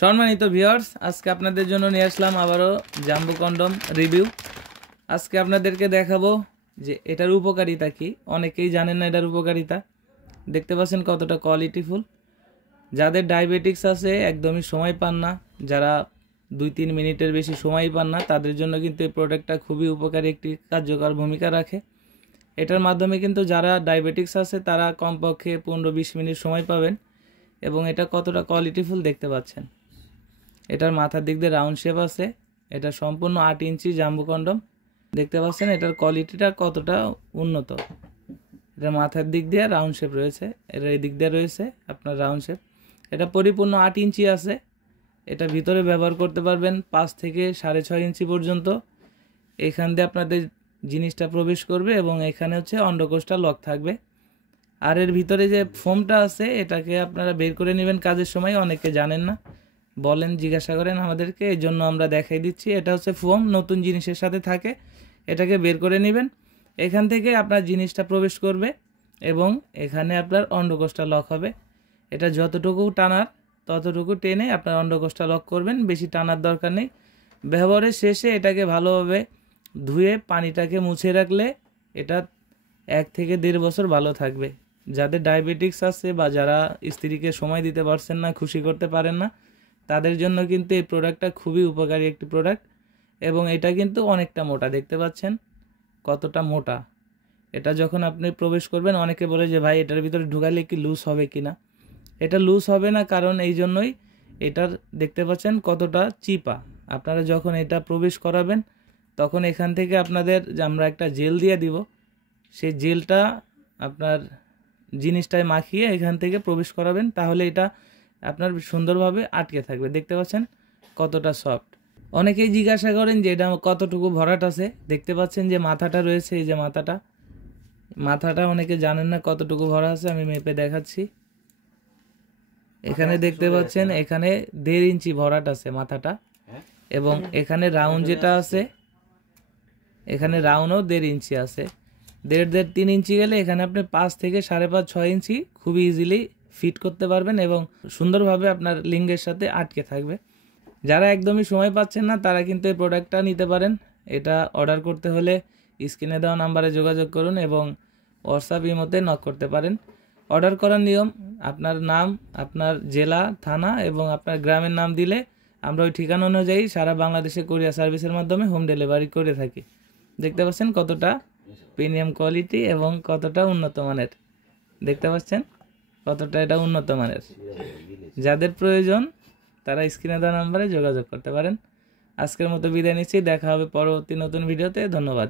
সম্মানিত ভিউয়ার্স, আজকে আপনাদের জন্য নিয়ে আসলাম আবারও জাম্বো কন্ডম রিভিউ। আজকে আপনাদেরকে দেখাবো যে এটার উপকারিতা কি। অনেকেই জানেন না এটার উপকারিতা। দেখতে পাচ্ছেন কতটা কোয়ালিটিফুল। যাদের ডায়াবেটিক্স আছে, একদমই সময় পান না, যারা 2-3 মিনিটের বেশি সময় পান না, তাদের জন্য কিন্তু এই প্রোডাক্টটা খুবই উপকারী একটি কার্যকর ভূমিকা রাখে। এটার মাধ্যমে কিন্তু যারা ডায়াবেটিক্স আছে তারা কমপক্ষে 15-20 মিনিট সময় পাবেন। এবং এটা কতটা কোয়ালিটিফুল দেখতে পাচ্ছেন। এটার মাথার দিক দিয়ে রাউন্ড শেপ আছে। এটা সম্পূর্ণ 8 ইঞ্চি জাম্বো কন্ডম। দেখতে পাচ্ছেন এটার কোয়ালিটিটা কতটা উন্নত। এটা মাথার দিক দিয়ে রাউন্ড শেপ রয়েছে, এর এই দিক দিয়ে রয়েছে আপনার রাউন্ড শেপ। এটা পরিপূর্ণ 8 ইঞ্চি আছে। এটা ভিতরে ব্যবহার করতে পারবেন 5 থেকে 6.5 ইঞ্চি পর্যন্ত। এখান দিয়ে আপনাদের জিনিসটা প্রবেশ করবে এবং এখানে হচ্ছে অন্ডকোষটা লক থাকবে। আর এর ভিতরে যে ফোমটা আছে এটাকে আপনারা বের করে নেবেন কাজের সময়। অনেকে জানেন না, বলেন, জিজ্ঞাসা করেন আমাদেরকে, এই জন্য আমরা দেখাই দিচ্ছি। এটা হচ্ছে ফোম, নতুন জিনিসের সাথে থাকে। এটাকে বের করে নেবেন, এখান থেকে আপনার জিনিসটা প্রবেশ করবে এবং এখানে আপনার অন্ডকোষটা লক হবে। এটা যতটুকু টানার ততটুকু টেনে আপনার অন্ডকোষটা লক করবেন, বেশি টানার দরকার নেই। ব্যবহারের শেষে এটাকে ভালোভাবে ধুয়ে পানিটাকে মুছে রাখলে এটা 1 থেকে 1.5 বছর ভালো থাকবে। যাদের ডায়াবেটিক্স আছে বা যারা স্ত্রীকে সময় দিতে পারছেন না, খুশি করতে পারেন না, তাদের জন্য কিন্তু এই প্রোডাক্টটা খুবই উপকারী একটি প্রোডাক্ট। এবং এটা কিন্তু অনেকটা মোটা, দেখতে পাচ্ছেন কতটা মোটা। এটা যখন আপনি প্রবেশ করবেন, অনেকে বলে যে ভাই এটার ভিতরে ঢুকালে কি লুজ হবে কি না। এটা লুজ হবে না, কারণ এই জন্যই এটার দেখতে পাচ্ছেন কতটা চিপা। আপনারা যখন এটা প্রবেশ করাবেন তখন এখান থেকে আপনাদের আমরা একটা জেল দিয়ে দিব। সেই জেলটা আপনার জিনিসটায় মাখিয়ে এখান থেকে প্রবেশ করাবেন, তাহলে এটা আপনার সুন্দরভাবে আটকে থাকবে। দেখতে পাচ্ছেন কতটা সফট। অনেকেই জিজ্ঞাসা করেন যে এটা কতটুকু ভরাট আছে। দেখতে পাচ্ছেন যে মাথাটা রয়েছে, এই যে মাথাটা অনেকে জানেন না কতটুকু ভরা আছে। আমি মেপে দেখাচ্ছি। এখানে দেখতে পাচ্ছেন এখানে 1.5 ইঞ্চি ভরাট আছে মাথাটা। এবং এখানে রাউন্ড যেটা আছে, এখানে রাউন্ডও 1.5 ইঞ্চি আছে। 1.5-3 ইঞ্চি গেলে এখানে আপনি 5 থেকে 5.5-6 ইঞ্চি খুবই ইজিলি ফিট করতে পারবেন এবং সুন্দরভাবে আপনার লিঙ্গের সাথে আটকে থাকবে। যারা একদমই সময় পাচ্ছেন না তারা কিন্তু এই প্রোডাক্টটা নিতে পারেন। এটা অর্ডার করতে হলে স্ক্রিনে দেওয়া নাম্বারে যোগাযোগ করুন এবং হোয়াটসঅ্যাপ ইমোতে নক করতে পারেন। অর্ডার করার নিয়ম, আপনার নাম, আপনার জেলা, থানা এবং আপনার গ্রামের নাম দিলে আমরা ওই ঠিকানা অনুযায়ী সারা বাংলাদেশে কুরিয়ার সার্ভিসের মাধ্যমে হোম ডেলিভারি করে থাকি। দেখতে পাচ্ছেন কতটা প্রিমিয়াম কোয়ালিটি এবং কতটা উন্নত মানের। দেখতে পাচ্ছেন কতটা এটা উন্নত মানের। যাদের প্রয়োজন তারা স্ক্রিনে দেওয়া নাম্বারে যোগাযোগ করতে পারেন। আজকের মতো বিদায় নিচ্ছি, দেখা হবে পরবর্তী নতুন ভিডিওতে। ধন্যবাদ।